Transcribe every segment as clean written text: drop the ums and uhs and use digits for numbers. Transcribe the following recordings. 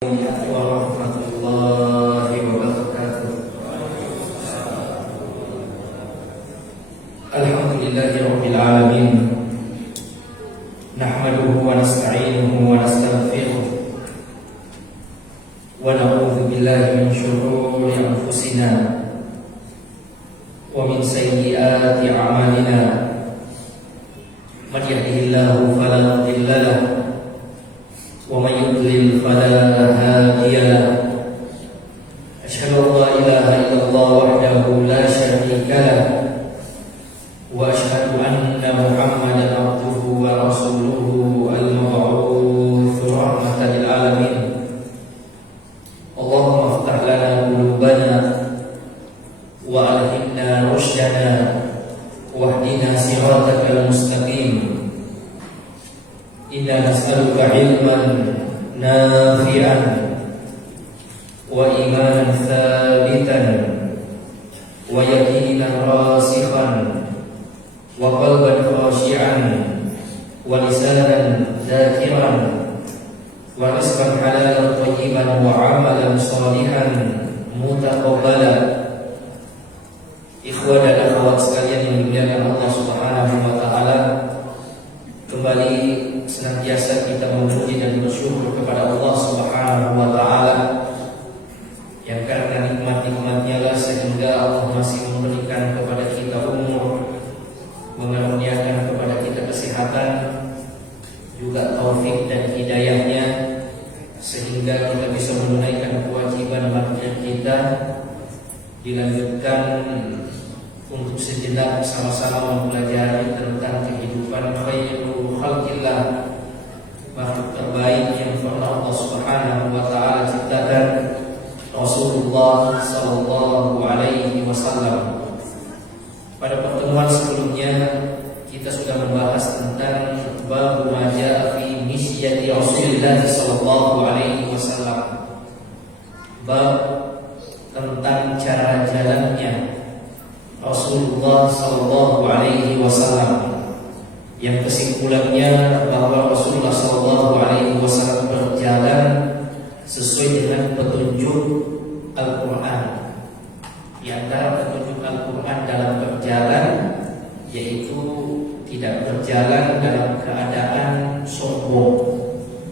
Warahmatullahi wabarakatuh. Alhamdulillahirabbil alamin. Nahmaduhu wa nasta'inuhu wa nastaghfiruh. Wa na'udzu billahi min shururi anfusina wa min sayyiati a'malina. Man yahdihillahu fala mudilla lahu ومن يضلل فلا هادي له أشهد أن لا إله إلا الله وحده لا شريك له وأشهد أن محمدا عبده ورسوله المبعوث رحمة للعالمين اللهم افتح لنا قلوبنا وألهمنا رشدنا واهدنا صراطك المستقيم Inna nas'aluka ilman nafi'an wa imanan thabitan wa yaqinan rasikhan wa qalban khashi'an wa lisanan dhakiran wa rizqan halalan thayyiban wa amalan salihan mutaqabbala. Ikhwan dan akhwat sekalian yang dimuliakan Allah Subhanahu wa taala, kembali senantiasa kita memuji dan bersyukur kepada Allah Subhanahu wa taala yang karena nikmat-nikmat-Nya lah sehingga Allah masih memberikan kepada kita umur, mengaruniakan kepada kita kesehatan, juga taufik dan hidayahnya sehingga kita bisa menunaikan kewajiban maghrib kita. Dilanjutkan untuk sejenak sama-sama mempelajari tentang kehidupan khairu khalqillah, makhluk terbaik yang pernah Allah Subhanahu wa taala ciptakan, Rasulullah sallallahu alaihi wasallam. Pada pertemuan sebelumnya kita sudah membahas tentang bab ma jaa fi misyati Rasulillah sallallahu alaihi wasallam. Bab tentang cara jalannya Rasulullah sallallahu alaihi wasallam, yang kesimpulannya bahwa Rasulullah sallallahu alaihi wasallam berjalan sesuai dengan petunjuk Al-Qur'an. Di antara petunjuk Al-Qur'an dalam berjalan yaitu tidak berjalan dalam keadaan sombong.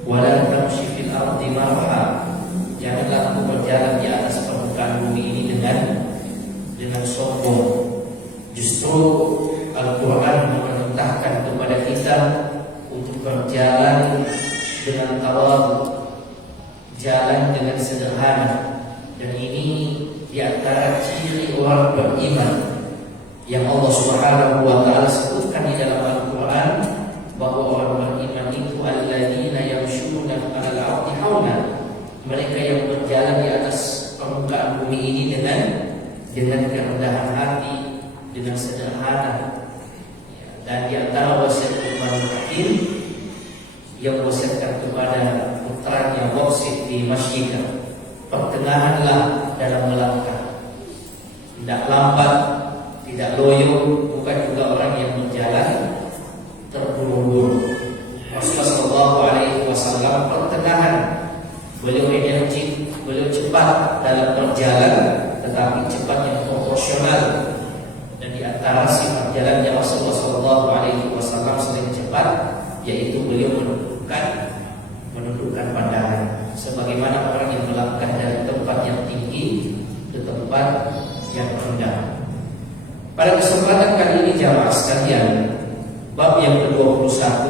Wala tamshi fil ardi marha. Janganlah engkau berjalan di atas permukaan bumi ini dengan sombong. Justru Al-Quran memerintahkan kepada kita untuk berjalan dengan tawadhu, jalan dengan sederhana. Dan ini di antara ciri orang beriman yang Allah Subhanahu wa taala sebutkan di dalam Al-Quran, bahwa orang beriman itu alladzina yamshuna 'alal ardi hauna, mereka yang berjalan di atas permukaan bumi ini dengan kerendahan hati, dengan sederhana. Dan di antara wasiat Luqman Hakim yang wasiatkan kepada putranya, waqsid fi masyyika, pertengahanlah dalam melangkah, tidak lambat, tidak loyo, bukan juga orang yang berjalan terburu-buru. Rasulullah sallallahu alaihi wasallam pertengahan, beliau energik, beliau cepat dalam berjalan, tetapi cepat yang proporsional. Dan di antara sifat jalannya Rasulullah sallallahu alaihi wasallam selain cepat, yaitu beliau menundukkan pandangan, sebagaimana orang yang melangkah dari tempat yang tinggi ke tempat yang rendah. Pada kesempatan kali ini jamaah sekalian, bab yang ke-21,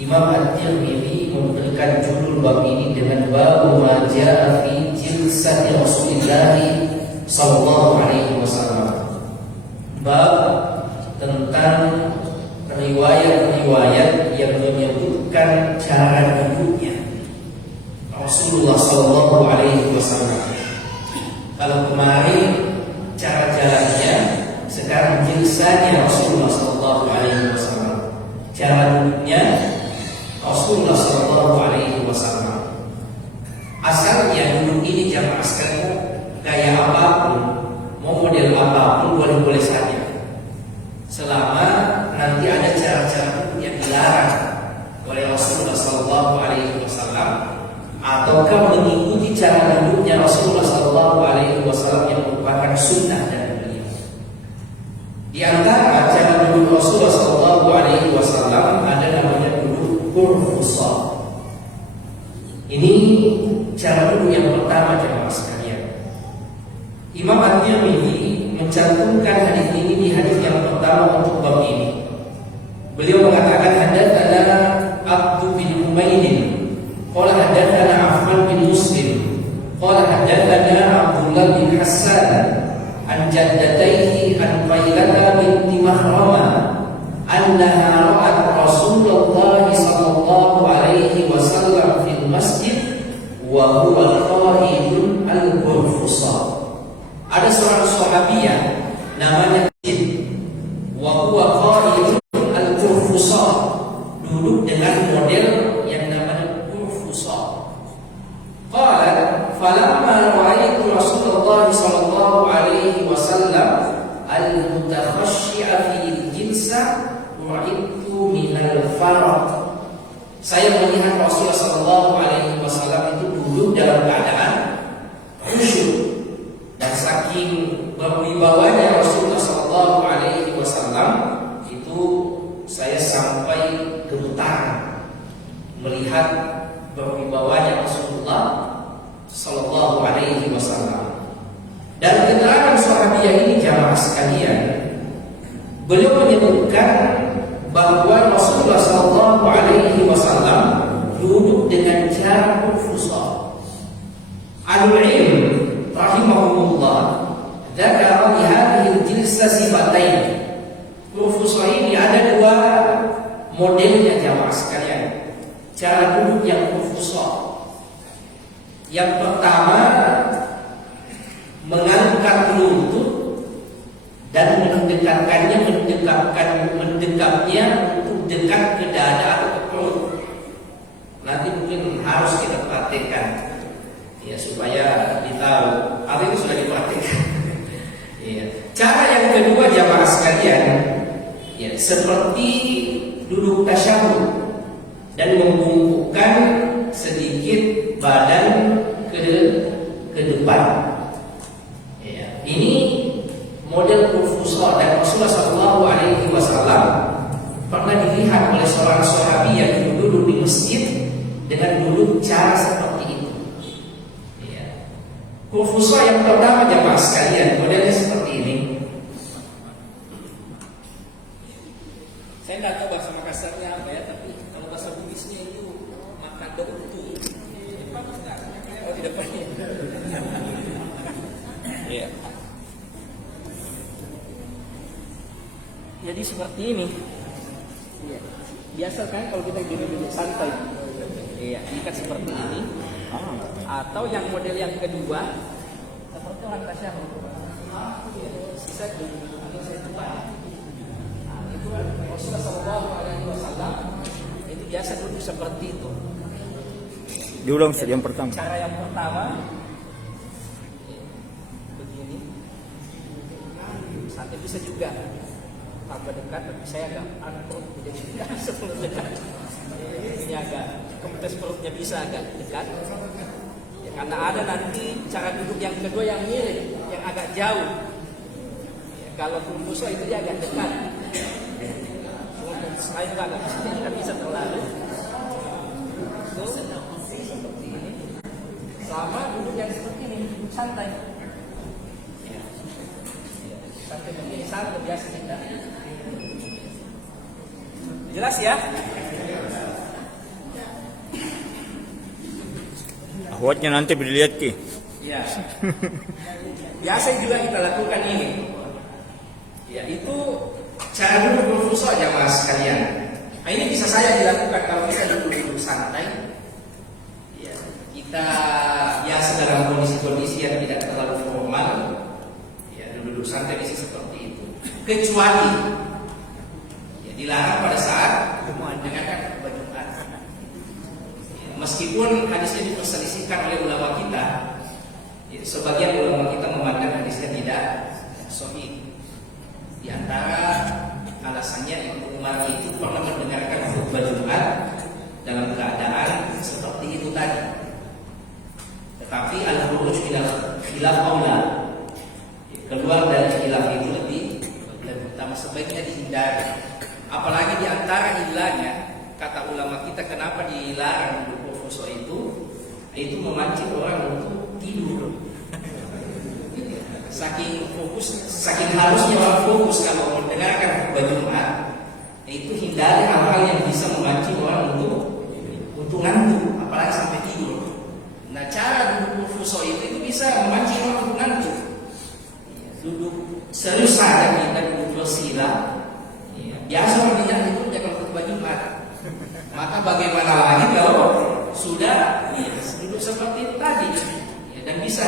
Imam At-Tirmidzi memberikan judul bab ini dengan bab ma jaa fi jilsati Rasulillah sallallahu alaihi wasallam. Bab tentang riwayat-riwayat yang menyebutkan cara duduknya Rasulullah sallallahu alaihi wasallam. Kalau kemarin cara jalannya, sekarang jilsanya Rasulullah sallallahu alaihi wasallam. Cara duduknya Rasulullah sallallahu alaihi wasallam. Asalnya duduk ini jamaah sekalian gaya apapun, mau model apapun boleh-boleh saja, selama nanti ada cara-cara yang dilarang oleh Rasulullah sallallahu alaihi wasallam ataukah mengikuti cara duduknya Rasulullah SAW yang merupakan sunnah dari beliau. Di antara cara duduk Rasulullah SAW ada namanya duduk kurfusa. Ini cara duduk yang pertama jemaah sekalian. Imam At-Tirmidzi mencantumkan hadis ini di hadis yang pertama untuk bab ini. Beliau mengatakan hadatsana Abdu bin Humaydin qala hadatsana Affan bin Muslim qala hadatsana Abdullah bin Hassan an jaddatayhi an Qailah binti Mahrama annaha ra'at Rasulullah sallallahu alaihi wasallam fil masjid wa huwa qa'idun al-Qurfusa. Ada seorang sahabiah namanya Jin wa huwa qa'idun al-Qurfusa, duduk dengan model yang namanya Qurfusa. Qala falamma ra'aytu Rasulullah sallallahu alaihi wasallam al-mutakhashshi'a fi al-jilsa wa'idtu min al-faraq. Saya melihat Rasulullah sallallahu alaihi wasallam itu duduk dalam keadaan khusyuk, dan saking berwibawanya Rasulullah sallallahu alaihi wasallam itu saya sampai gemetaran melihat berwibawanya Rasulullah sallallahu alaihi wasallam. Dan keterangan sahabiah ini jamaah sekalian, beliau menyebutkan bahwa Rasulullah sallallahu alaihi wasallam duduk dengan cara kurfusa. Ahlul ilm rahimahumullah dzakara li hadhihi al-jilsah sifatain. Kurfusa ini ada dua modelnya jamaah sekalian, cara duduk yang kurfusa. Yang pertama, mengangkat lutut dan mendekatnya untuk dekat ke dada atau ke perut. Nanti mungkin harus kita perhatikan ya, supaya ditahu. Hal itu sudah diperhatikan. Ya. Cara yang kedua jamaah sekalian, ya, seperti duduk tasyahud dan membungkukkan sedikit badan ke depan. Ya. Ini model kurfusa, dan Rasulullah sallallahu alaihi wasallam pernah dilihat oleh seorang sahabi yang duduk di masjid dengan duduk cara seperti itu. Ya. Kurfusa yang pertama jemaah sekalian, modelnya seperti ini. Saya nggak tahu bahasa Makassarnya apa ya, tapi kalau bahasa Bugisnya itu makan berutu. Oh, di depannya. Iya. Jadi seperti ini. Iya. Biasa kan kalau kita duduk santai. Iya, ikat seperti ini. Atau yang model yang kedua seperti orang tasyahud. Sisa duduk saya coba. Nah, itu Rasulullah sallallahu alaihi wasallam itu biasa duduk seperti itu. Diulang yang pertama. Cara yang pertama begini. Santai bisa juga. Tambah dekat, tapi saya agak antuk, jadi tidak sebelum dekat. Ini agak kempes perutnya bisa agak dekat. Ya, karena ada nanti cara duduk yang kedua yang mirip, yang agak jauh. Ya, kalau kurfusa itu dia agak dekat. Selain itu agak tidak bisa terlalu. So, seperti ini. Sama duduk yang seperti ini, duduk santai. Ya. Santai begini, santai biasa kita. Jelas ya? Ahwatnya nanti dilihat ki. Ya. Biasa juga kita lakukan ini. Ya, itu cara duduk kurfusa jamaah sekalian. Nah, ini bisa saya dilakukan kalau kita duduk santai. Ya, kita biasa dalam kondisi-kondisi yang tidak terlalu formal. Ya, duduk santai bisa seperti itu. Kecuali dilarang pada saat mendengarkan khutbah Jumat. Meskipun hadisnya diperselisihkan oleh ulama kita, sebagian ulama kita memandang hadisnya tidak sahih. Di antara alasannya Ibnu Umar itu pernah mendengarkan khutbah Jumat dalam keadaan seperti itu tadi. Tetapi al-khuruj ila khilaf aula, keluar dari khilaf itu lebih utama, sebaiknya dihindari. Apalagi di antara ilahnya, kata ulama kita kenapa dilarang berpuasa itu memancing orang untuk tidur. Saking harusnya orang fokus kalau mendengarkan khutbah Jumat, itu hindari hal-hal yang bisa memancing orang untuk ngantuk, apalagi sampai tidur. Nah, cara duduk fuso itu bisa memancing orang untuk ngantuk. Duduk serius saja kita duduk bersila. Biasa orang tidak itu kalau khutbah Jumat. Maka bagaimana lagi kalau sudah duduk seperti itu tadi, dan bisa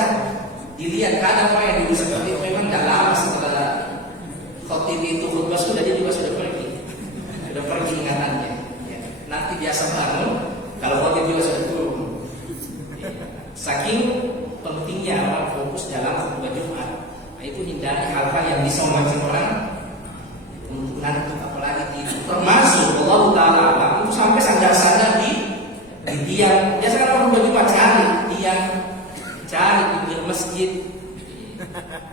dilihat kadang orang yang duduk seperti itu memang tidak lama setelah khotib itu khutbah sudah dia juga sudah pergi ingatannya. Nanti biasa bangun kalau khotib juga sudah turun. Saking pentingnya orang fokus dalam khutbah Jumat, itu hindari hal-hal yang bisa memancing orang untuk ngantuk, apalagi tidur. Termasuk Allah Taala itu sampai sandar-sandar di tiang. Biasa kan orang khutbah Jumat cari di masjid,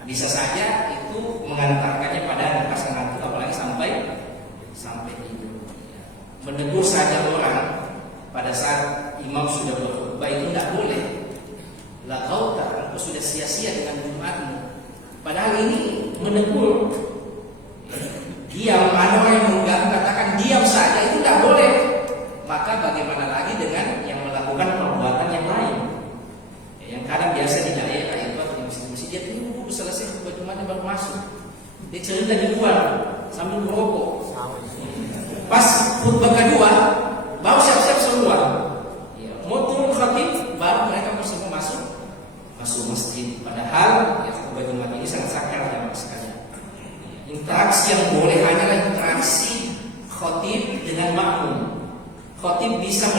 bisa saja itu mengantarkannya pada rasa ngantuk, apalagi sampai tidur. Menegur saja orang pada saat imam sudah berkhutbah itu tidak boleh. La kauta, engkau sudah sia-sia dengan Jumatmu. Padahal ini menegur. Diam, ada orang yang mengganggu katakan diam saja, itu tidak boleh. Maka bagaimana lagi dengan yang melakukan perbuatan yang lain? Yang kadang biasa di daerah itu atau di masjid-masjid, dia tunggu selesai khutbah Jumatnya baru masuk. Dia cerita di luar sambil merokok. Pas khutbah kedua baru siap-siap semua. Mau turun khatib baru mereka semua masuk masjid. Padahal khutbah Jumat ini sangat sakral dalam sekalian. Interaksi yang boleh hanyalah interaksi khatib dengan makmum. Khatib bisa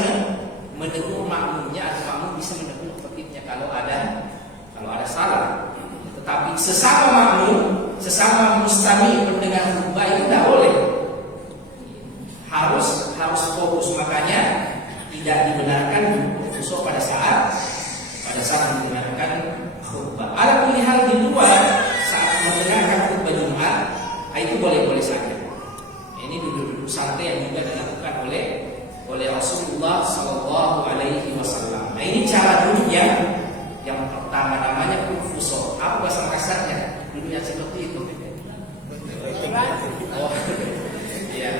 menegur makmumnya atau makmum bisa menegur khatibnya kalau ada salah. Tetapi sesama makmum, sesama mustami pendengar khutbah itu tidak boleh. Harus fokus, makanya tidak dibenarkan khusus pada saat mendengarkan khutbah. Ada pilihan di luar saat mendengarkan khutbah Jumat, itu boleh-boleh saja. Ini duduk-duduk santai yang juga dilakukan oleh Rasulullah Sallallahu Alaihi Wasallam. Nah, ini cara duduk yang pertama, namanya kufuso. Apa bahasa kasarnya? Duduknya seperti itu. Oh, iya.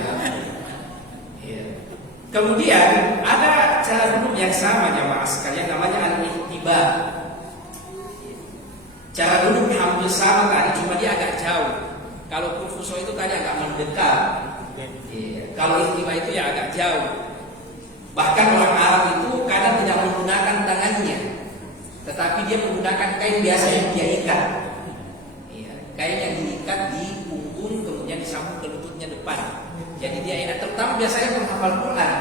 Kemudian ada cara duduk yang sama jamaah sekalian, namanya al-ihtiba. Cara duduk hampir sama tadi, cuma dia agak jauh. Kalau kufuso itu tadi agak mendekat. Kalau ihtiba itu ya agak jauh. Bahkan orang Arab itu kadang tidak menggunakan tangannya, tetapi dia menggunakan kain biasa yang dia ikat. Kain yang diikat di punggung, kemudian disambung ke lututnya depan. Jadi dia enak, terutama biasanya penghafal Quran.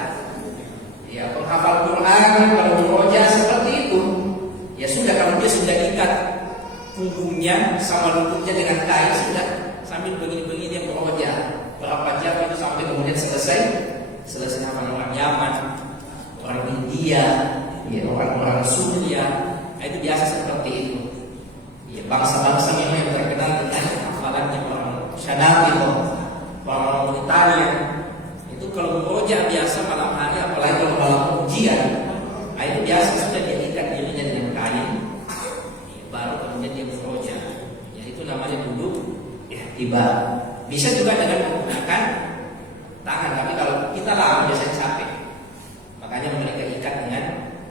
Penghafal Quran kalau beroja seperti itu, ya sudah, kalau dia sudah ikat punggungnya sama lututnya dengan kain, sudah sambil begini-begini dia beroja. Berapa jam itu sampai kemudian selesai hafal. Orang Yaman, orang India, orang Suriah, itu biasa seperti itu. Bangsa-bangsa memang yang terkenal dengan hafalannya, orang Syanabi, orang Italia. Itu kalau beroja biasa malam hari, apalagi kalau malam ujian, itu biasa sudah dia ikat dirinya dengan kain, baru kemudian dia beroja. Itu namanya duduk ihtiba. Bisa juga dengan menggunakan tangan, tapi kalau kita lama biasanya capek, makanya mereka ikat dengan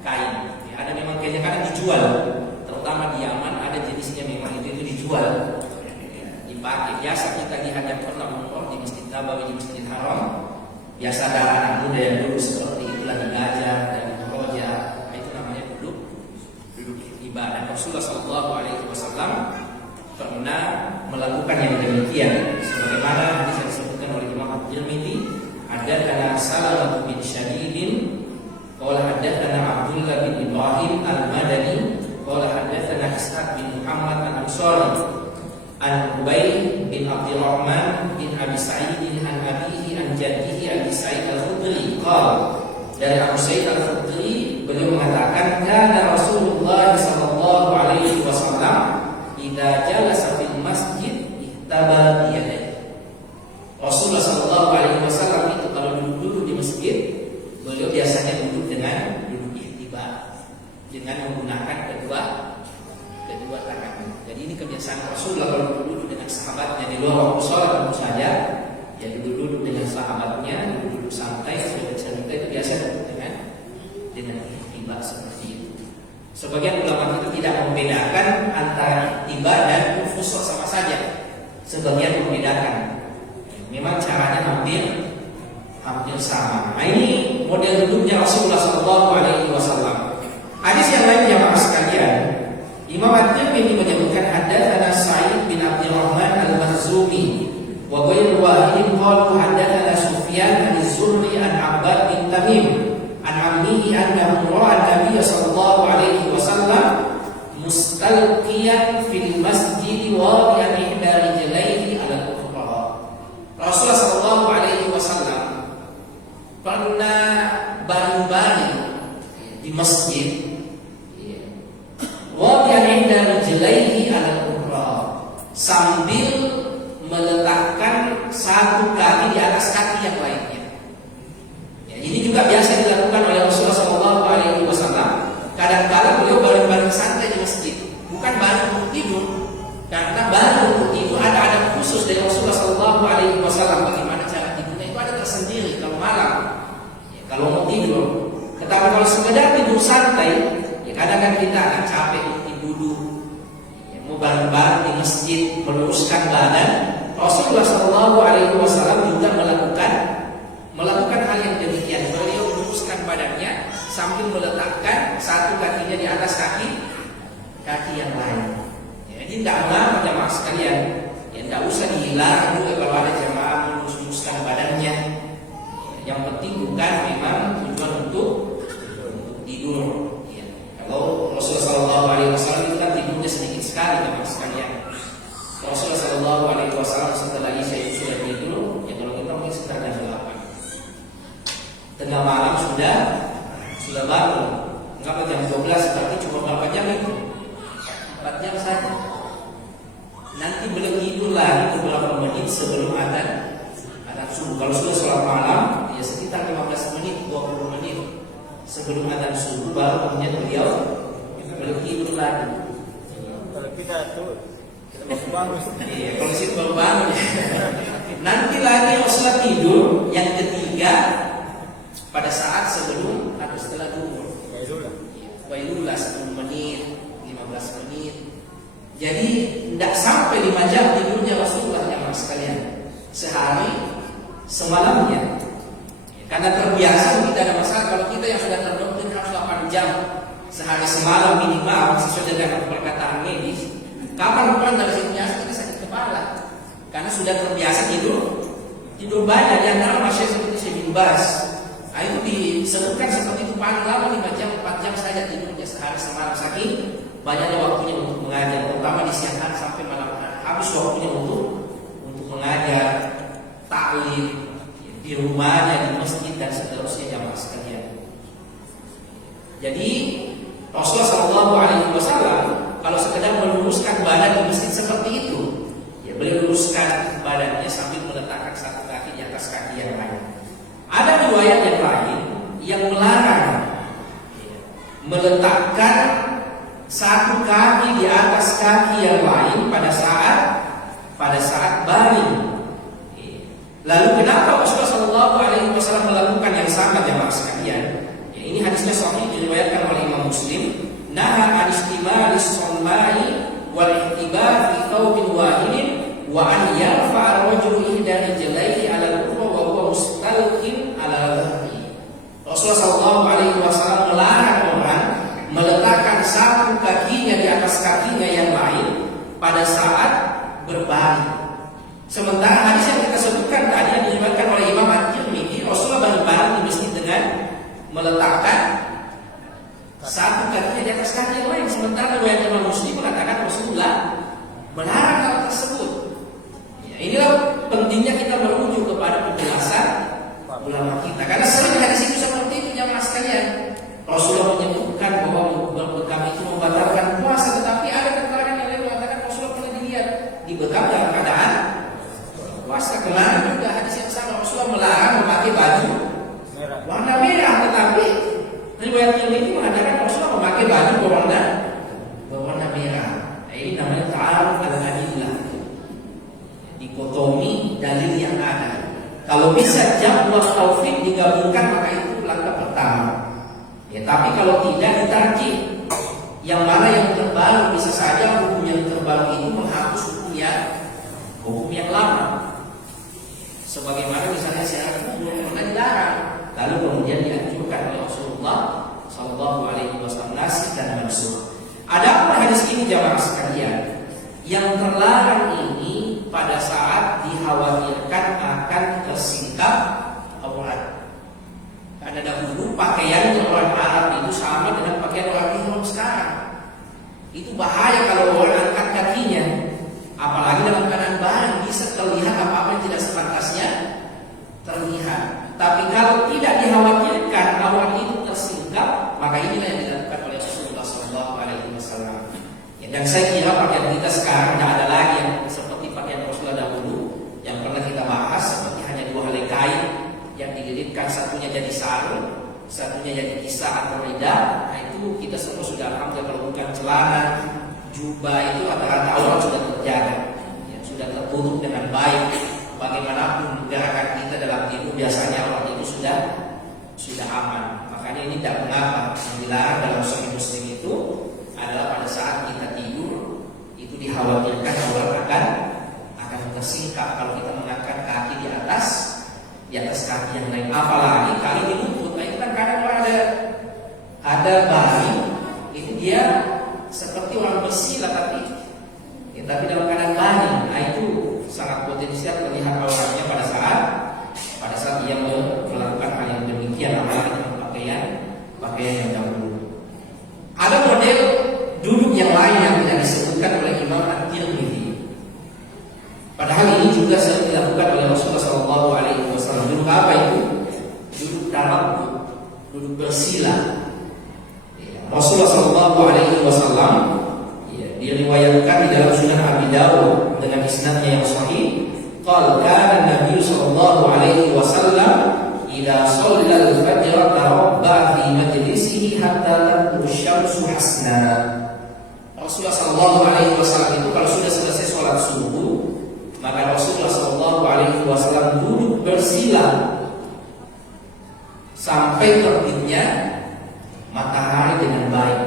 kain. Ada memang kainnya kadang dijual, terutama di Yaman ada jenisnya memang itu dijual, dipakai. Biasa kita lihat yang pernah umroh di Masjid Nabawi, di Masjidil Haram, biasa ada anak muda yang dulu seperti itulah diajar dan beroja. Itu namanya duduk ibadah. Rasulullah Sallallahu Alaihi Wasallam pernah melakukan yang demikian, sebagaimana hadis yang disebutkan oleh Imam At-Tirmidzi. Hadatsana Salamah bin Syadidin qala hadatsana Abdullah bin Ibrahim Al-Madani qala hadatsana Ishaq bin Muhammad Al-Ansari an Ubayd bin Abdurrahman bin Abi Sa'id an abihi an jaddihi Abi Sa'id Al-Khudri qala, dari Abu Sa'id Al-Khudri beliau mengatakan, kana Rasulullah idza jalasa fil masjid ihtaba biyadayhi. Rasulullah sallallahu alaihi wasallam itu kalau duduk di masjid, beliau biasanya duduk dengan duduk ihtiba, dengan menggunakan kedua tangan. Jadi ini kebiasaan Rasulullah kalau duduk dengan sahabatnya di luar waktu sholat tentu saja, ya duduk dengan sahabatnya, duduk santai sebagai cerita itu biasa duduk dengan ihtiba seperti itu. Sebagian ulama itu tidak membedakan antara ihtiba dan khusuk sama saja. Sebagian membedakan. Memang caranya hampir sama. Nah, ini model duduknya Rasulullah SAW. Hadis yang lain jamaah sekalian, Imam At-Tirmidzi menyebutkan hadatsana Sa'id bin Abdurrahman Al-Makhzumi wa ghairu wahid qalu hadatsana Sufyan an Az-Zuhri an Abbad bin Tamim an ammihi annahu ra'a an-nabiy sallallahu alaihi wasallam mustalqiyan fil masjid wa bi ihda rijlaihi 'ala al-ukhra. Rasulullah sallallahu alaihi wasallam pernah baring-baring di masjid wa bi ihda rijlaihi 'ala al-ukhra, sambil meletakkan satu kaki di atas kaki yang lainnya. Ini juga biasa dilakukan oleh Rasulullah SAW. Kadang-kadang beliau baring-baring santai di masjid, bukan baring untuk tidur, karena baring untuk tidur ada adab khusus dari Rasulullah SAW. Bagaimana cara tidurnya itu ada tersendiri kalau malam, ya, kalau mau tidur. Tetapi kalau sekedar tidur santai, ya kadang-kadang kita akan capek untuk duduk, ya, mau bareng-bareng di masjid meluruskan badan. Rasulullah SAW juga melakukan hal yang demikian. Beliau meluruskan badannya sambil meletakkan satu kakinya di atas kaki yang lain. Ya, jadi tidak mengapa jamaah sekalian, ya tidak usah dihilang juga kalau ada jamaah meluruskan badannya. Ya, yang penting bukan memang tujuan untuk tidur. Ya, kalau Rasulullah SAW itu kan tidurnya sedikit sekali jamaah sekalian. Rasulullah SAW setelah Isya itu sudah tidur. Ya kalau kita mungkin sekitar jam 8. Tengah malam sudah bangun. Mengapa jam 12? Berarti cuma berapa jam itu? 4 jam saja. Nanti beliau tidur lagi beberapa menit sebelum adzan subuh. Kalau sudah sholat malam, ya sekitar 15 menit, 20 menit sebelum adzan subuh baru kemudian beliau tidur lagi. Kalau kita tuh baru bangun. Iya, kalau situ baru bangun. Nanti lagi Rasulullah tidur yang ketiga pada saat sebelum atau setelah duhur. Wailulah 10 menit, 15 menit. Jadi tidak sampai 5 jam tidurnya Rasulullah jamaah sekalian. Sehari semalamnya. Karena terbiasa tidak ada masalah. Kalau kita yang sudah terdoktrin harus 8 jam sehari semalam minimal sesuai dengan perkataan medis. Kapan pulang dari situ kita sakit kepala? Karena sudah terbiasa tidur banyak. Di antara masyarakat seperti Syekh bin Baz, nah, itu disebutkan seperti itu paling lama 5 jam, 4 jam saja tidurnya sehari semalam, saking banyaknya waktunya untuk mengajar, terutama di siang hari sampai malam hari. Habis waktunya untuk mengajar, taklim di rumahnya, di masjid dan seterusnya jamaah sekalian. Jadi Rasulullah SAW kalau sekedar meluruskan badan di masjid seperti itu, ya beliau luruskan badannya sambil meletakkan satu kaki di atas kaki yang lain. Ada riwayat yang lain yang melarang meletakkan satu kaki di atas kaki yang lain pada saat baring. Lalu kenapa Rasulullah SAW melakukan yang sama jamaah sekalian? Ya, ini hadisnya sahih diriwayatkan oleh Imam Muslim. Naha an-istimali as-sammai wal ihtiba fi thawbin wahidin wa an yarfa'a ar-rajulu ihda rijlaihi 'ala al-ukhra wa huwa mustalqin 'ala dhahrihi. Rasulullah SAW melarang orang meletakkan satu kakinya di atas kakinya yang lain pada saat berbaring. Sementara hadis yang kita sebutkan tadi yang diriwayatkan oleh Imam At-Tirmidzi, Rasulullah berbaring di masjid dengan meletakkan satu kakinya di atas kaki yang lain. Sementara riwayat Imam Muslim mengatakan Rasulullah melarang hal tersebut. Ya, inilah pentingnya kita merujuk kepada penjelasan ulama kita. Karena sering hadis itu seperti itu jamaah sekalian. Rasulullah menyebutkan bahwa berbekam itu membatalkan puasa, tetapi ada keterangan yang lain mengatakan Rasulullah berwarna merah. Ini namanya ta'aruf al-adillah, dikotomi dalil yang ada. Kalau bisa jam' wa taufik digabungkan maka itu langkah pertama. Ya, tapi kalau tidak ditarjih, yang mana yang terbaru, bisa saja hukum yang terbaru itu menghapus hukum yang lama. Sebagaimana misalnya syarat belum pernah dilarang, lalu kemudian dianjurkan oleh Rasulullah Sallallahu Alaihi Wasallam nasih dan mansukh. Adapun hadis ini jamaah sekalian, yang terlarang ini pada saat dikhawatirkan akan tersingkap aurat. Karena dahulu pakaian orang Arab itu sama dengan pakaian orang Islam sekarang. Itu bahaya kalau orang angkat kakinya, apalagi dalam keadaan bareng, bisa terlihat apa-apa yang tidak sepantasnya terlihat. Tapi kalau tidak dikhawatirkan aurat itu tersingkap, maka inilah yang dilakukan oleh Rasulullah SAW. Ya, dan saya kira pakaian kita sekarang tidak ada lagi yang seperti pakaian Rasulullah dahulu yang pernah kita bahas, seperti hanya 2 helai kain yang dililitkan, satunya jadi sarung, satunya jadi kisah atau rida. Nah itu kita semua sudah alhamdulillah, kalau bukan celana, jubah itu rata-rata aurat sudah terjaga, ya, sudah tertutup dengan baik. Bagaimanapun gerakan kita dalam tidur biasanya aurat itu sudah aman. Makanya ini tidak mengapa. Yang dilarang dalam Sahih Muslim itu adalah pada saat kita tidur itu dikhawatirkan aurat akan tersingkap kalau kita mengangkat kaki di atas kaki yang lain. Apalagi kalau di lutut, nah itu kan kadang orang ada bayi itu dia seperti orang bersila tapi dalam keadaan bayi. Nah itu sangat potensial terlihat auratnya pada saat dia melakukan hal yang demikian, apalagi dengan pakaian yang dahulu. Ada model duduk yang lain yang tidak disebutkan oleh Imam At-Tirmidzi. Padahal ini juga sering dilakukan oleh Rasulullah SAW. Duduk apa itu? Duduk tarabbu, duduk bersila. Rasulullah SAW diriwayatkan di dalam Sunan Abi Dawud dengan isnadnya yang sahih. Qala kana Nabi SAW idza shalla al-fajr tarabba fi majlisihi hatta tatlu asy-syamsu hasna. Rasulullah SAW itu kalau sudah selesai sholat subuh, maka Rasulullah SAW duduk bersila sampai terbitnya matahari dengan baik.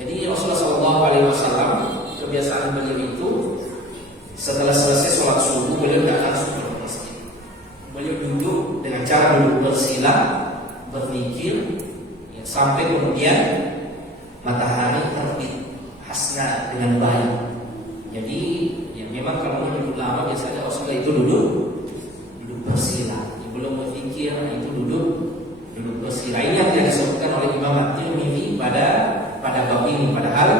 Jadi Rasulullah SAW kebiasaan beliau itu setelah selesai sholat subuh beliau tidak langsung ke masjid. Beliau duduk dengan cara duduk bersila, berpikir sampai kemudian matahari terbit hasna dengan baik. Jadi ya memang kalau duduk lama biasanya Rasulullah itu duduk bersila. Belum berpikir, itu duduk bersila. Ini yang tidak disebutkan oleh Imam At-Tirmidzi pada bab ini. Padahal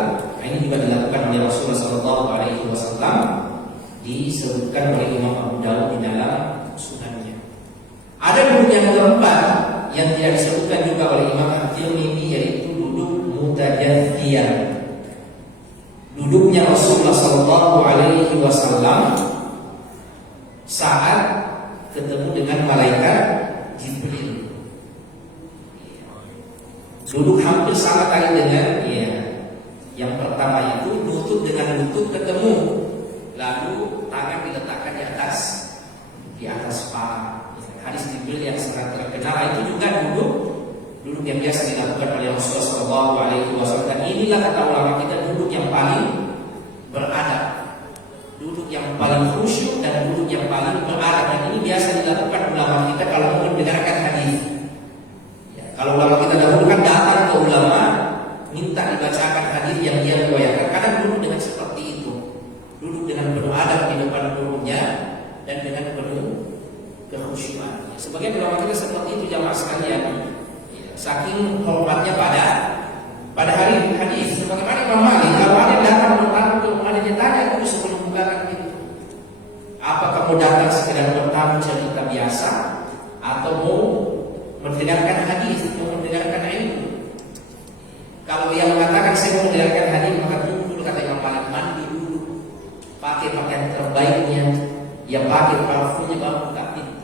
ini juga dilakukan oleh Rasulullah SAW, disebutkan oleh Imam Abu Dawud di dalam sunannya. Ada duduk yang keempat yang tidak disebutkan juga oleh Imam At-Tirmidzi, yaitu duduk mutajaddiyan. Duduknya Rasulullah SAW saat ketemu dengan malaikat Jibril. Duduk hampir sama kali dengan yang pertama itu lutut dengan lutut ketemu, lalu tangan diletakkan di atas paha. Hadis Jibril yang sangat terkenal itu juga duduk yang biasa dilakukan oleh Rasulullah SAW. Dan inilah kata ulama kita duduk yang paling beradab, duduk yang paling khusyuk dan duduk yang paling beradab. Dan ini biasa dilakukan ulama kita kalau mau mendengarkan hadis. Kalau ulama kita dahulu kan datang ke ulama minta dibacakan hadis yang dia riwayatkan. Kadang duduk dengan seperti itu, duduk dengan penuh adab di depan gurunya dan dengan penuh kekhusyuan. Sebagian ulama kita seperti itu jamaah sekalian. Saking hormatnya pada hari hadis. Sebagaimana Imam Malik, kalau ada yang datang bertamu ke rumah dia tanya dulu sebelum bukakan pintu, apa kamu datang sekedar bertamu cerita biasa atau mau mendengarkan hadis, mau mendengarkan ilmu? Kalau yang mengatakan saya mau mendengarkan hadis, maka dulu kata Imam Malik, mandi dulu, pakai pakaian terbaiknya, ya pakai parfumnya, baru buka pintu.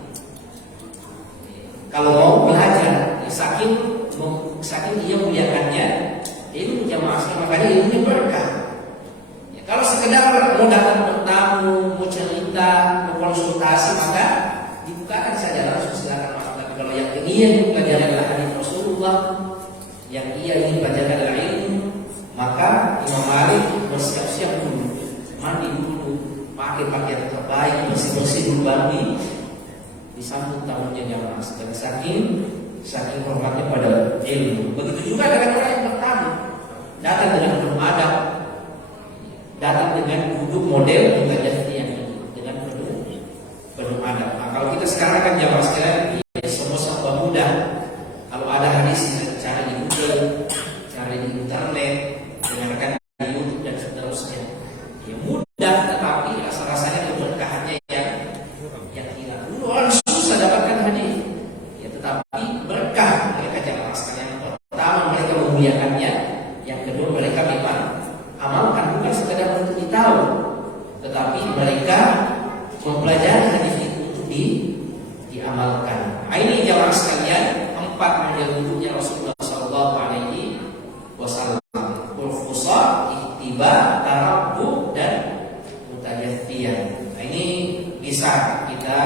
Kalau mau belajar, saking dia muliakannya ilmu jamaah sekalian, makanya ilmunya berkah. Ya, kalau sekedar mau datang bertamu, mau cerita, mau konsultasi, maka dibukakan saja langsung silakan masuk. Tapi kalau yang ingin pelajari adalah hadis Rasulullah, yang ia ingin pelajari adalah ilmu, maka Imam Malik bersiap-siap dulu, mandi dulu, pakai pakaian terbaik, bersih-bersih dulu mandi, disambut tamunya jamaah sekalian. Saking hormatnya pada ilmu. Begitu juga dengan orang yang bertamu, datang dengan penuh adab, datang dengan duduk model yang dengan penuh adab. Nah, kalau kita sekarang kan jamaah sekalian, semua serba mudah. Kalau ada hadis cari di Google, cari di internet, dengarkan di YouTube dan seterusnya. Ya mudah, tetapi rasa-rasanya keberkahannya yang hilang. Dulu orang susah dapatkan hadis. Tapi berkah mereka jamaah sekalian. Pertama mereka memuliakannya, yang kedua mereka memang amalkan, bukan sekedar untuk ditahu, tetapi mereka mempelajari hadis itu untuk diamalkan. Nah, ini jamaah sekalian 4 model wudhunya Rasulullah Sallallahu Alaihi Wasallam: urfusa, ihtiba, tarabbu, dan mutajathiyah. Nah, ini bisa kita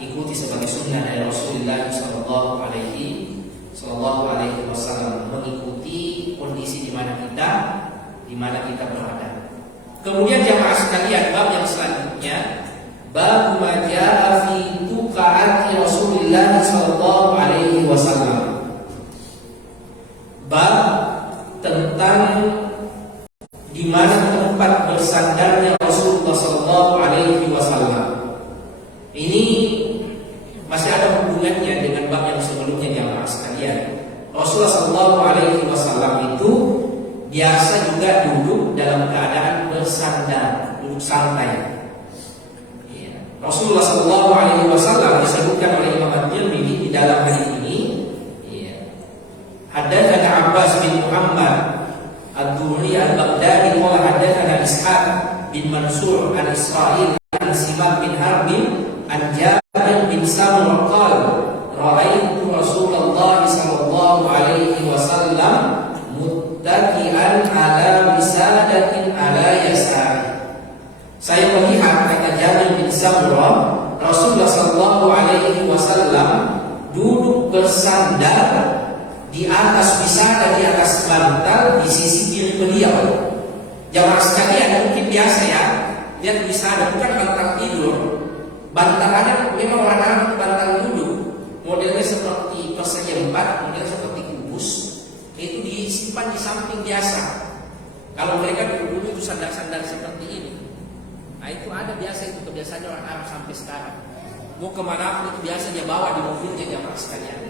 ikuti sebagai sunnah dari Rasulullah Sallallahu Alaihi Wasallam, mengikuti kondisi di mana kita berada. Kemudian jamaah sekalian, bab yang selanjutnya, bab majaa fi tuqaati Rasulullah Sallallahu Alaihi Wasallam. Bab tentang di mana tempat bersandarnya Rasulullah Sallallahu Alaihi Wasallam. Ini masih ada hubungannya dengan bab yang sebelumnya jamaah sekalian. Rasulullah Sallallahu Alaihi Wasallam itu biasa juga duduk dalam keadaan bersandar, duduk santai. Ya. Rasulullah Sallallahu Alaihi Wasallam disebutkan oleh Imam At-Tirmidzi di dalam hadis ini. Ya. Hadatsana Abbas bin Muhammad Ad-Duri Al-Baghdadi qala hadatsana Ishaq bin Mansur an Israil an Simak bin Harbin an Jabir bin Samurah qala ra'aitu Rasulullah sallallahu alaihi wasallam muttaqi'an ala wisadatin ala yasari. Saya melihat, kata Jabir bin Samurah, Rasulullah sallallahu alaihi wasallam duduk bersandar di atas wisada, di atas bantal di sisi kiri beliau. Jamaah sekalian, mungkin biasa ya lihat wisada, bukan bantal tidur. Bantalannya memang warna bantal duduk, modelnya seperti persegi 4, modelnya seperti kubus. Itu disimpan di samping biasa. Kalau mereka dulu itu sandar-sandar seperti ini. Nah itu ada biasa, itu kebiasaannya orang Arab sampai sekarang. Mau kemana pun itu biasa dia bawa di mobilnya jamaah sekalian.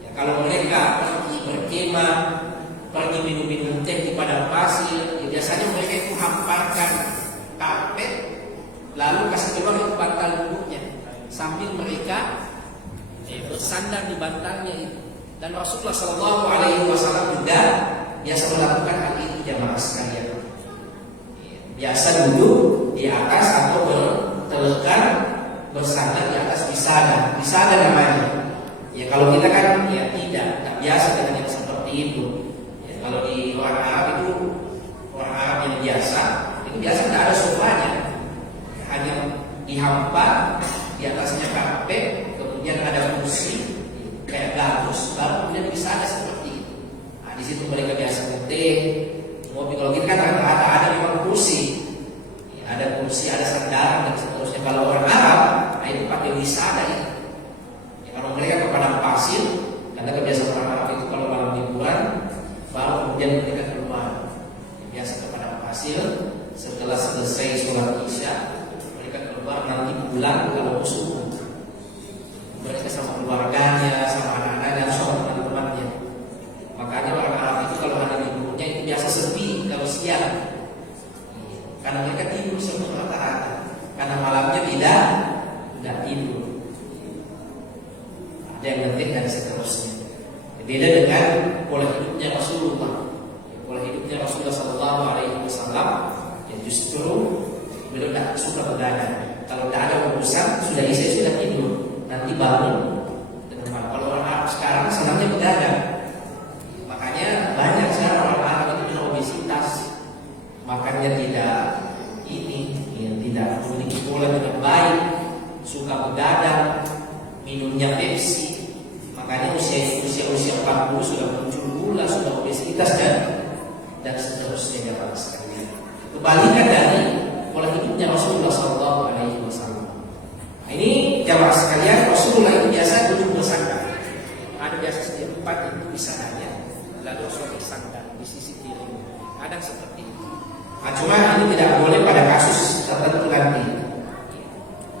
Ya, kalau mereka pergi berkemah, pergi minum-minum teh di padang pasir, ya biasanya mereka itu hamparkan karpet, lalu kasih keluar itu bantal duduknya, sambil mereka bersandar di bantalnya itu. Dan Rasulullah Sallallahu Alaihi Wasallam juga biasa melakukan hal itu jamaah sekalian. Biasa duduk di atas atau bertelekan bersandar di atas wisada namanya. Ya kalau kita kan ya tidak biasa dengan yang seperti itu. Ya, kalau di orang Arab itu, orang Arab yang biasa itu biasa tidak ada sofanya, hanya dihampa, di atasnya karpet, kemudian ada kursi kayak gabus, lalu kemudian bisa ada seperti itu. Nah, di situ mereka biasa ngeteh, ngopi. Kalau kita kan ada memang kursi, ya, ada kursi, ada sandaran dan seterusnya. Kalau orang Arab, nah itu pakai wisada itu. Ya, kalau mereka ke padang pasir, karena kebiasaan orang Arab itu kalau malam liburan, baru kemudian mereka keluar. Ya, biasa ke padang pasir, setelah selesai sholat isya, mereka keluar, nanti pulang kalau subuh. Mereka sama keluarganya, sama anak-anaknya, sama teman-temannya. Makanya orang Arab itu kalau hari liburnya itu biasa sepi kalau siang, karena mereka tidur semua rata-rata, karena malamnya tidak tidur. Ada yang penting dan seterusnya. Beda dengan pola hidupnya Rasulullah. Pola hidupnya Rasulullah Sallallahu Alaihi Wasallam yang justru beliau tidak suka begadang. Kalau tidak ada urusan, sudah isya sudah tidur, nanti bangun. Dan kalau orang Arab sekarang senangnya begadang. Makanya banyak sekarang orang Arab orangnya tidak tidak memiliki pola dengan baik, suka begadang, minumnya Pepsi, makanya usia 40 sudah muncul gula, sudah obesitas dan seterusnya jamaah sekalian. Kebalikan dari pola hidupnya Rasulullah SAW. Nah, ini jamaah sekalian, Rasulullah itu biasa duduk bersandar. Ada biasa setiap tempat itu bisa hanya lalu Rasulullah bersandar di sisi kiri. Kadang seperti itu. Nah, cuma ini tidak boleh pada kasus tertentu nanti.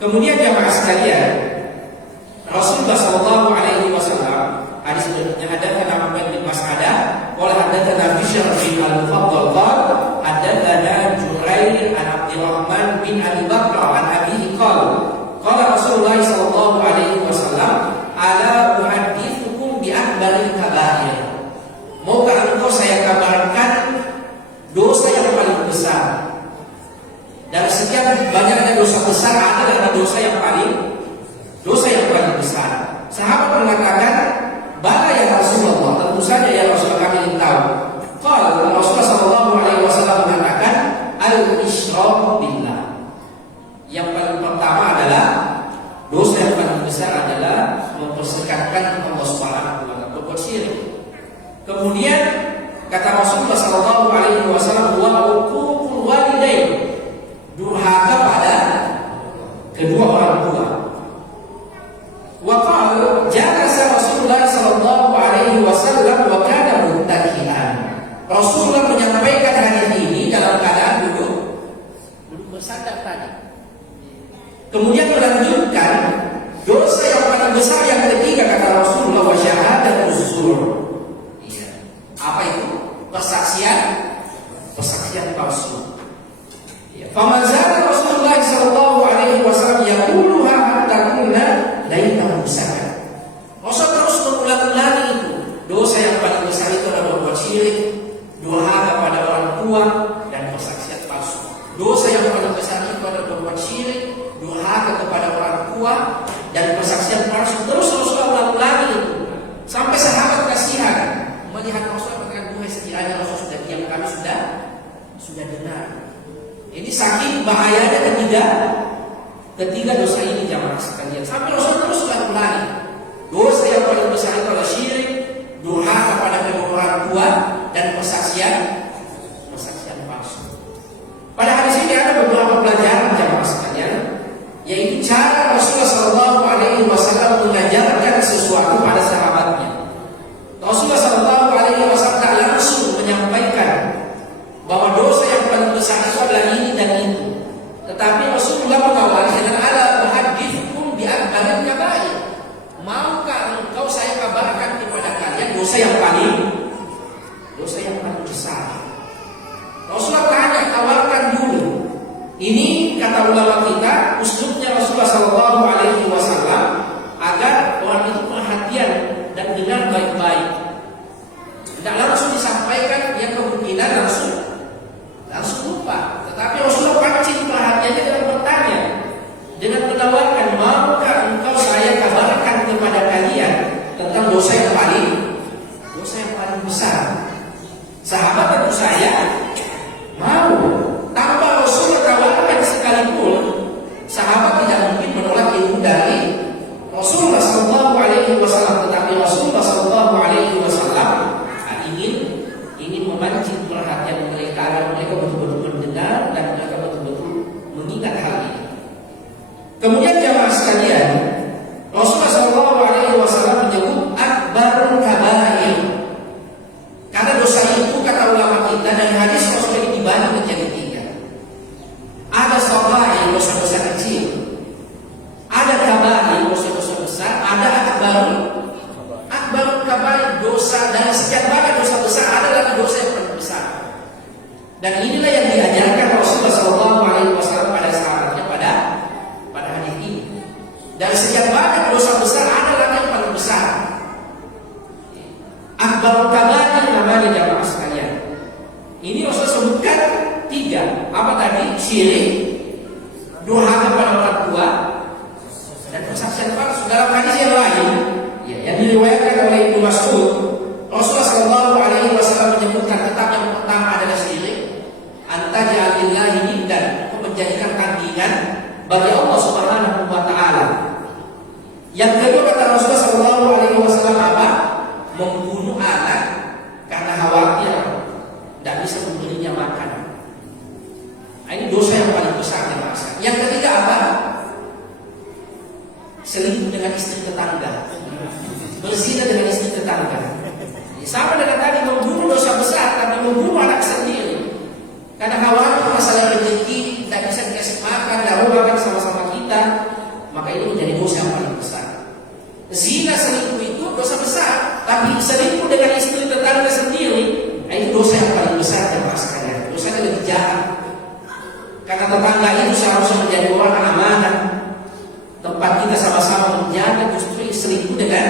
Kemudian jamaah sekalian, Rasulullah SAW hadis berikutnya hadatsana Muhammad bin Mas'adah qala hadatsana Bishr bin Al-Mufaddal qala hadatsana Jurair an Abdurrahman bin Abi Bakr an abihi qala Rasulullah SAW ala uhaddithukum bi akbaril kabair. Maukah engkau saya kabarkan dosa yang paling besar? Dan sekian banyaknya dosa besar adalah dosa yang paling besar. Sahabat mengatakan, "Bala ya Rasulullah, tentu saja ya Rasulullah, kami ingin tahu." Qala Rasulullah SAW mengatakan, "Al-isyraku billah." Yang paling pertama adalah dosa yang paling besar adalah mempersekatkan Allah Subhanahu wa taala, berbuat syirik. Kemudian kata Rasulullah SAW, "Wa uququl walidain." Durhaka pada kedua orang tua. Wa qala jalasa Rasulullah SAW wa kana muttaki'an. Rasulullah menyampaikan hadis ini dalam keadaan duduk bersandar tadi. Kemudian melanjutkan dosa yang paling besar yang ketiga kata Rasulullah, wa syahadatus zur. Iya. Apa itu? Persaksian palsu. Faman zala Rasulullah SAW yaquluha hatta kunna laitahu sakat. Rasul terus mengulang-ulangi itu. Dosa yang paling besar itu adalah berbuat syirik, durhaka pada orang tua, dan persaksian palsu. Dosa yang paling besar itu adalah berbuat syirik, durhaka kepada orang tua, dan persaksian palsu. Terus Rasulullah ulang-ulangi itu sampai sahabat kasihan melihat Rasulullah mengatakan, "Duhai sekiranya Rasul sudah diam, kami sudah dengar." Ini saking bahayanya ketiga dosa ini jamaah sekalian. Sampai Rasul terus ulangi. Dosa yang paling besar itu adalah syirik, durhaka kepada kedua orang tua, dan persaksian palsu. Pada hadis ini ada beberapa pelajaran jamaah sekalian, yaitu cara Rasulullah SAW mengajarkan sesuatu pada sahabatnya. Rasulullah SAW tak langsung menyampaikan bahwa dosa yang paling besar itu adalah ini dan itu. Tetapi Rasulullah mengawali dengan ala uhaddithukum bi akbaril kabair. Maukah engkau saya kabarkan kepada kalian dosa yang paling besar? Rasulullah tanya, tawarkan dulu. Ini kata ulama kita, uslubnya Rasulullah SAW agar orang itu perhatian dan dengar baik-baik. Tidak langsung disampaikan, yang kemungkinan langsung lupa. Tetapi Rasulullah pancing perhatiannya dengan bertanya, dengan menawarkan, maukah engkau saya kabarkan kepada kalian tentang dosa yang paling besar? Sahabat tentu saya mau. Tanpa Rasulullah tawarkan sekalipun, sahabat tidak mungkin menolak ilmu dari Rasulullah SAW. Tetapi Rasulullah SAW ingin memancing perhatian mereka agar mereka betul-betul mendengar dan mereka betul-betul mengingat hal ini. Kemudian jamaah sekalian, Rasulullah SAW menyebut akbarul kabair. Karena dosa itu kata ulama kita dari hadis Rasulullah ini dibagi menjadi 3. Ada shaghair, dosa-dosa kecil. Ada kabair, dosa-dosa besar. Ada akbarul kabair, dosa dari sekian banyak dosa besar ada lagi dosa yang paling besar. Dan inilah yang diajarkan Rasulullah SAW pada sahabatnya pada hadis ini. Dari sekian banyak dosa besar ada lagi yang paling besar. Akbarul kabair namanya jamaah sekalian. Ini Rasulullah sebutkan 3. Apa tadi? Syirik, durhaka kepada orang tua, dan persaksian palsu. Dalam hadis yang lain, yang diriwayatkan oleh Ibnu Mas'ud, Rasulullah SAW menyebutkan tetap yang pertama adalah syirik, antaj'al punya makan. Nah, ini dosa yang paling besar yang besar. Yang ketiga apa? Selingkuh dengan istri tetangga, berzina dengan istri tetangga. Sama dengan tadi, membunuh dosa besar, tapi membunuh anak sendiri. Karena khawatir masalah rezeki, tidak bisa dikasih makan, lalu makan sama-sama kita, maka ini menjadi dosa yang paling besar. Zina, selingkuh itu dosa besar, tapi selingkuh dengan istri tetangga sendiri, itu dosa yang paling besar dan sekalian. Dosanya lebih jahat. Karena tetangga itu seharusnya menjadi orang amanah. Tempat kita sama-sama menjaga, justru selingkuh dengan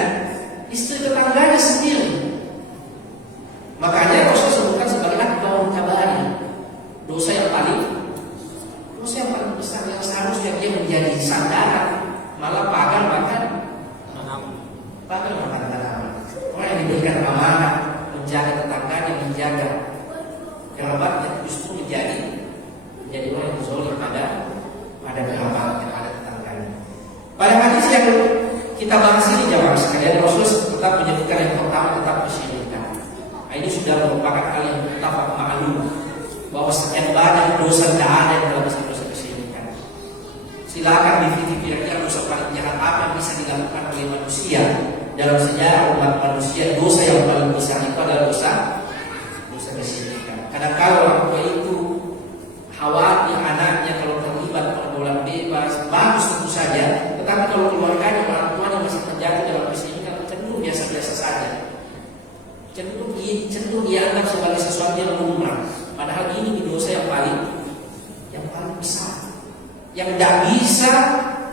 istri tetangganya sendiri. Makanya Rasul sebutkan sebagai akbar kabari, dosa yang paling besar yang seharusnya dia menjadi sandaran, malah pagar makan tanaman. Orang yang diberikan amanah, menjaga tetangganya, menjaga kerabatnya, justru menjadi orang yang zalim pada kerabatnya, pada tetangganya. Pada hadis yang kita bahas ini jamaah sekalian, Rasul tetap menyebutkan yang pertama tetap kesyirikan. Ini sudah merupakan hal yang mutlak maklum bahwa sekian banyak dosa tidak ada yang dalam dosa kesyirikan. Silakan dipilih kira-kira dosa paling jahat apa yang bisa dilakukan oleh manusia dalam sejarah umat manusia. Dosa yang paling besar itu adalah dosa kesyirikan. Kadang kala orang tua itu khawatir anaknya kalau terlibat pergaulan bebas, bagus tentu saja, tetapi kalau keluarganya orang tuanya masih terjatuh dalam kesyirikan, cenderung biasa-biasa saja. Cenderung dianggap sebagai sesuatu yang lumrah. Padahal ini dosa yang paling besar, yang tidak bisa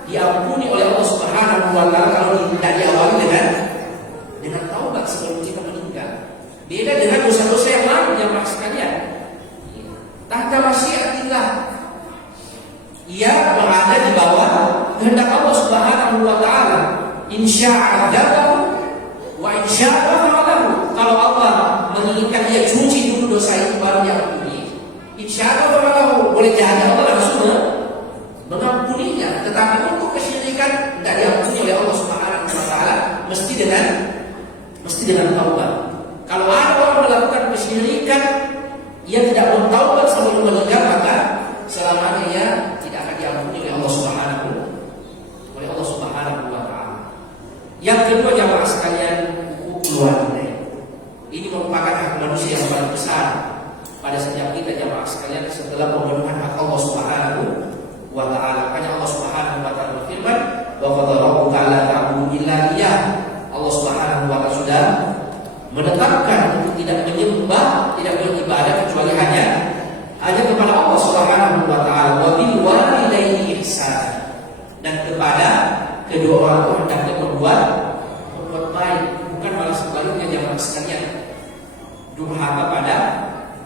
diampuni oleh Allah Subhanahu wa Ta'ala kalau tidak diawali dengan taubat sebelum kita meninggal. Beda dengan dosa-dosa yang lain yang sekalian. Tahta masyiatillah, ia berada di bawah kehendak Allah Subhanahu wa Ta'ala. Insya'a adzabah wa insya'a ghafarahu. Kalau Allah menginginkan dia cuci dulu dosa itu baru diampuni, insya'a ghafarahu, boleh jadi Allah langsung mengampuninya. Tetapi untuk kesyirikan tidak diampuni oleh Allah Subhanahu wa Ta'ala, mesti dengan taubat. Kalau ada orang melakukan kesyirikan, ia tidak bertaubat sebelum meninggal, maka selamanya ia tidak akan diampuni oleh Allah Subhanahu wa Ta'ala. Yang kedua jamaah sekalian, keluarga. Ini merupakan hak manusia yang paling besar pada setiap kita jamaah sekalian setelah pemenuhan hak Allah Subhanahu wa Ta'ala. Makanya Allah Subhanahu wa Ta'ala berfirman, wa qad rabbuka alla ta'budu illa iyyah. Allah Subhanahu wa Ta'ala sudah menetapkan untuk tidak menyembah, tidak beribadah kecuali hanya kepada Allah Subhanahu wa Ta'ala. Wa bil walidayni ihsana, dan kepada kedua orang tua hendaknya berbuat baik, bukan malah sebaliknya jamaah sekalian durhaka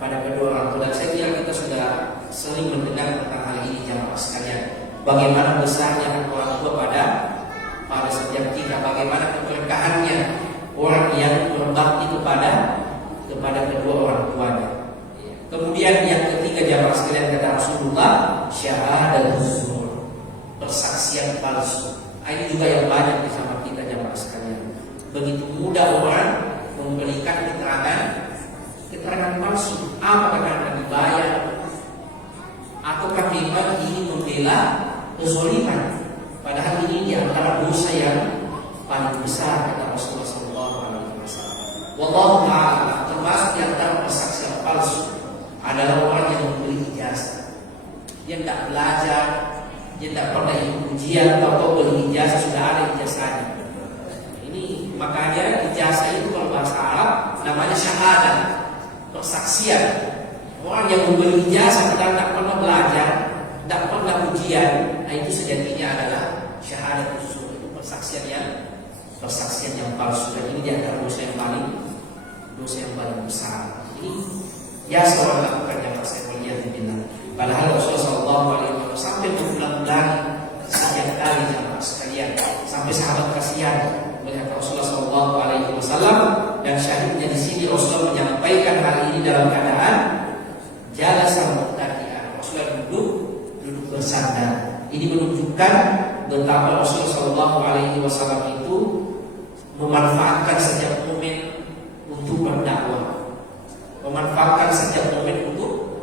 pada kedua orang tua. Dan saya kira kita sudah sering mendengar tentang hal ini jamaah sekalian, bagaimana besarnya hak orang tua pada setiap kita, bagaimana keberkahannya orang yang berbakti kepada kedua orang tuanya. Kemudian yang ketiga jamaah sekalian kata Rasulullah, syahadatus zur, persaksian palsu. Ini juga yang banyak di sama kita jamaah sekalian. Begitu mudah orang memberikan keterangan palsu. Apakah karena dibayar ataukah memang ingin membela kezaliman? Padahal ini di antara dosa yang paling besar kata Rasulullah SAW. Wallahu ta'ala, termasuk di antara persaksian palsu adalah orang yang membeli ijazah. Dia tidak belajar, dia tidak pernah ikut ujian, atau beli ijazah sudah ada ijazahnya. Ini makanya ijazah itu kalau bahasa Arab namanya syahadah, persaksian. Orang yang membeli ijazah tidak pernah belajar, tidak pernah ujian, nah itu sejatinya adalah syahadat itu persaksian yang palsu. Dan ini diantara dosa yang paling besar. Ini biasa orang lakukan yang saya melihat bilang. Padahal Rasulullah SAW sampai berulang-ulang sekian kali jamaah sekalian, sampai sahabat kasihan melihat Rasulullah SAW. Dan syahidnya di sini Rasulullah menyampaikan hal ini dalam keadaan jalasan muqtadi'an. Rasulullah duduk bersandar. Ini menunjukkan betapa Rasulullah SAW itu memanfaatkan setiap momen untuk berdakwah, memanfaatkan setiap momen untuk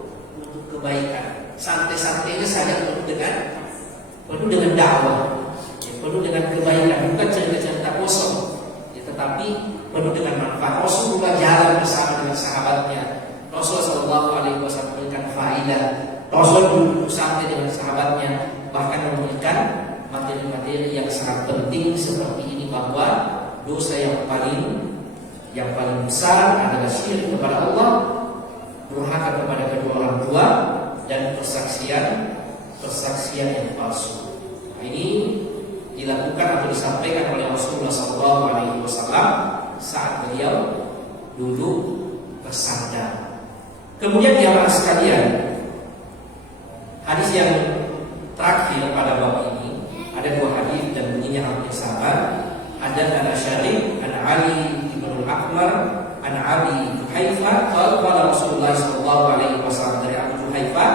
faidah. Rasul duduk santai dengan sahabatnya, bahkan memberikan materi-materi yang sangat penting seperti ini, bahwa dosa yang paling besar adalah syirik kepada Allah, durhaka kepada kedua orang tua, dan persaksian yang palsu. Ini dilakukan atau disampaikan oleh Rasulullah SAW saat beliau duduk bersandar. Kemudian jamaah sekalian, hadis yang terakhir pada bab ini ada dua hadis dan bunyinya hampir sama. Ada Syarif an Ali bin Akmar an Abi Juhaifa qala Rasulullah sallallahu alaihi wasallam, dari Abu Juhaifa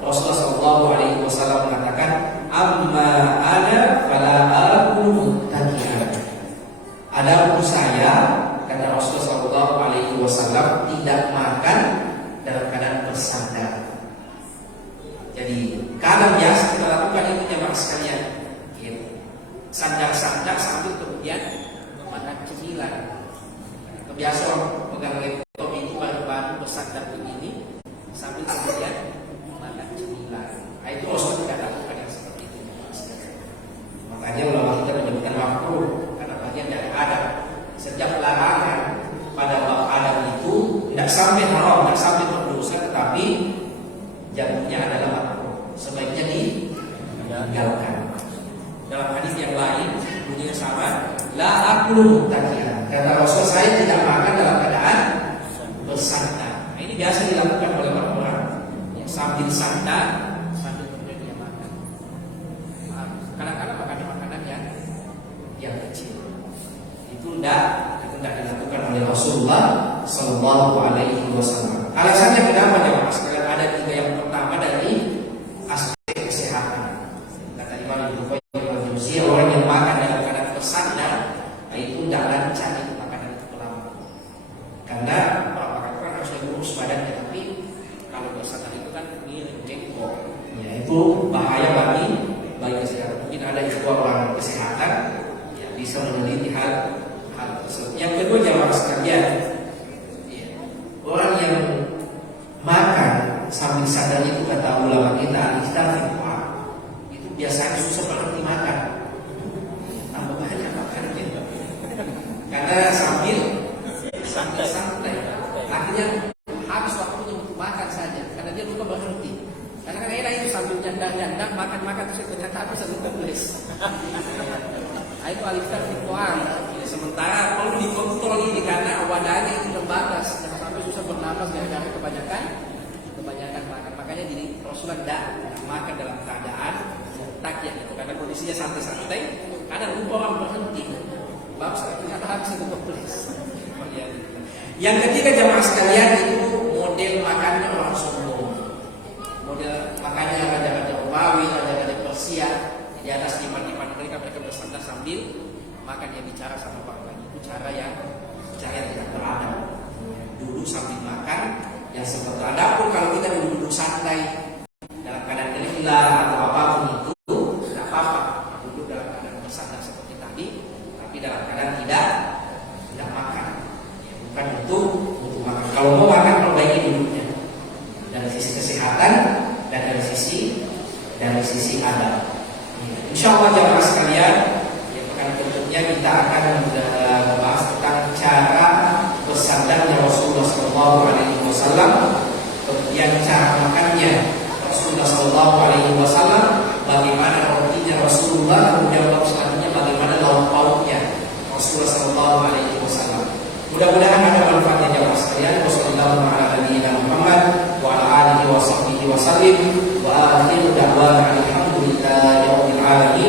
Rasulullah sallallahu alaihi wasallam mengatakan, amma ana fala aqulu muttaqian. Adapun saya, kata Rasulullah sallallahu alaihi wasallam, tidak makan dalam keadaan bersandar. Jadi kadang biasa kita lakukan itu jemaah sekalian, sandar-sandar sambil kemudian makan cemilan. Kebiasaan orang pegang laptop itu baru bersandar begini sambil kemudian makan cemilan. Nah, itu Rasul tidak lakukan yang seperti itu. Makanya ulama kita menyebutkan makruh karena bagian dari adab. Setiap larangan pada bab adab itu tidak sampai haram, tidak sampai berdosa, tetapi jatuhnya adalah makruh. Sebaiknya ditinggalkan. Dalam hadis yang lain bunyinya sama, la aklu muttaqian. Kata Rasul, saya tidak makan dalam keadaan bersandar. Nah, ini biasa dilakukan oleh orang-orang yang sambil sandar sambil kemudian dia makan. Kadang-kadang makan makanan yang kecil. Itu tidak dilakukan oleh Rasulullah Sallallahu Alaihi Wasallam. Alasannya kenapa jemaah sekalian? Ada tiga. Yang pertama dari aspek kesehatan. Kata Imam Ibnu Qayyim, orang yang makan dalam keadaan bersandar, itu tidak lancar itu makanan itu lama. Karena orang makan kan harusnya lurus badannya, tapi kalau bersandar itu kan miring jengkok. Ya, itu bahaya bagi kesehatan. Mungkin ada juga orang kesehatan yang bisa meneliti hal tersebut. Yang kedua jemaah sekalian, orang yang makan sambil sadar itu, kata ulama kita, itu biasanya susah berhenti makan. Tambah banyak makannya. Karena sambil santai, akhirnya habis waktunya untuk makan saja. Karena dia lupa berhenti. Karena kan enak itu sambil jandang makan terus ternyata habis satu tulis. Itu alifkan ritual. Sementara perlu dikontrol ini karena wadahnya itu terbatas, jangan sampai susah bernapas gara-gara kebanyakan makan. Makanya jadi Rasulullah tidak makan dalam keadaan takya itu, karena kondisinya santai-santai. Kadang lupa orang berhenti. Bagus, ternyata habis itu tulis. Yang ketiga jemaah sekalian, itu model makannya orang sombong. Model makannya raja-raja Romawi, raja-raja Persia. Di atas dipan-dipan mereka bersandar sambil makan, yang bicara sama orang lain. Itu cara yang tidak beradab. Duduk sambil makan yang seperti adab pun kalau kita duduk santai dalam keadaan gila atau apapun itu tidak apa-apa. Duduk dalam keadaan bersandar seperti tadi, tapi dalam keadaan tidak makan. Bukan untuk makan. Kalau mau makan, perbaiki duduknya dari sisi kesehatan dan dari sisi adab. Insyaallah jemaah sekalian, berikutnya kita akan membahas tentang cara bersandarnya Rasulullah Sallallahu Alaihi Wasallam, kemudian cara makannya Rasulullah Sallallahu Alaihi Wasallam, bagaimana rotinya Rasulullah, kemudian bab selanjutnya bagaimana lauk pauknya Rasulullah Sallallahu Alaihi Wasallam. Mudah-mudahan ada manfaatnya jemaah sekalian. Wassalamualaikum warahmatullahi wabarakatuh. Wa akhiru da'wana alhamdulillahi rabbil alamin.